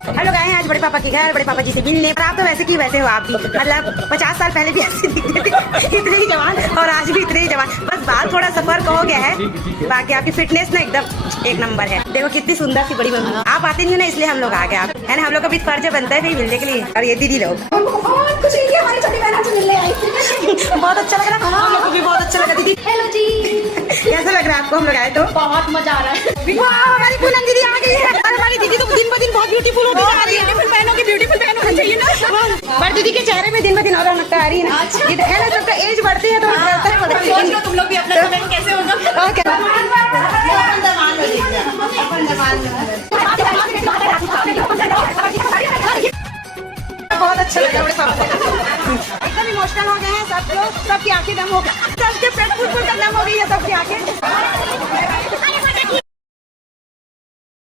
Hello गए हैं आज बड़े पापा के घर, बड़े पापा जी से मिलने। आप तो वैसे की वैसे हो, आप भी मतलब 50 साल पहले भी ऐसे दिखते थे, इतने ही जवान, और आज भी इतने ही जवान। बस बाल थोड़ा सा फर्क हो गया है, बाकी आपकी फिटनेस ना एकदम एक नंबर है। देखो कितनी सुंदर सी बड़ी मम्मी। आप आते नहीं हो ना, इसलिए हम लोग आ गए। आप है ना, हम लोग का भी फर्ज बनता है मिलने के लिए। और ये दीदी लोग कुछ नहीं, हमारी छोटी बहन से मिलने आई। बहुत अच्छा लग रहा है, हम लोग को भी बहुत अच्छा लगा। दीदी हेलो जी, कैसा लग रहा है आपको? हम लोग आए तो बहुत मजा आ रहा है। वाह, हमारी पूनम दीदी आ गई है। और हमारी दीदी तो दिन ब दिन बहुत ब्यूटीफुल होती जा रही है। ब्यूटीफुल बहन होना चाहिए ना। पर दीदी के चेहरे में दिन ब दिन और रौनक आ रही है ना। ये है ना, सबका एज बढ़ती है तो बढ़ता है। तुम लोग भी अपना कमेंट कैसे होगा। ओके, बहुत अच्छा लगा। बड़े पापा एकदम इमोशनल हो गए हैं सब लोग, सबकी आंखें दम हो गई, सबके पेट फूल फूल का दम हो गई है सबकी आंखें।